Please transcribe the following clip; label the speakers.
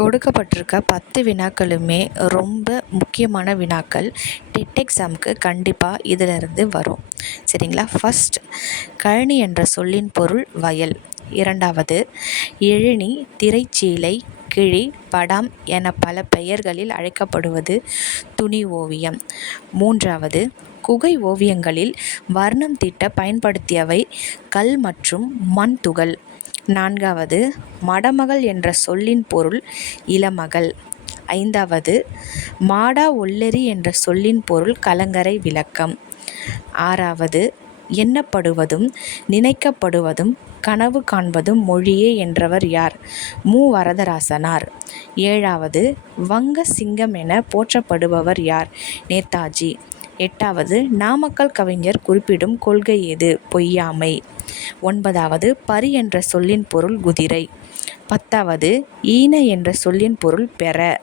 Speaker 1: கொடுக்கப்பட்டிருக்க பத்து வினாக்களுமே ரொம்ப முக்கியமான வினாக்கள். டெட் எக்ஸாமுக்கு கண்டிப்பாக இதிலிருந்து வரும். சரிங்களா? ஃபஸ்ட் கழனி என்ற சொல்லின் பொருள் வயல். இரண்டாவது எழினி திரைச்சீலை கிழி படம் என பல பெயர்களில் அழைக்கப்படுவது துணி ஓவியம். மூன்றாவது குகை ஓவியங்களில் வர்ணம் தீட்ட பயன்படுத்தியவை கல் மற்றும் மண் துகள். நான்காவது மடமகள் என்ற சொல்லின் பொருள் இளமகள். ஐந்தாவது மாடா ஒல்லெரி என்ற சொல்லின் பொருள் கலங்கரை விளக்கம். ஆறாவது எண்ணப்படுவதும் நினைக்கப்படுவதும் கனவு காண்பதும் மொழியே என்றவர் யார்? மு. வரதராசனார். ஏழாவது வங்க சிங்கம் என போற்றப்படுபவர் யார்? நேதாஜி. எட்டாவது நாமக்கல் கவிஞர் குறிப்பிடும் கொள்கை எது? பொய்யாமை. ஒன்பதாவது பரி என்ற சொல்லின் பொருள் குதிரை. பத்தாவது ஈன என்ற சொல்லின் பொருள் பெற.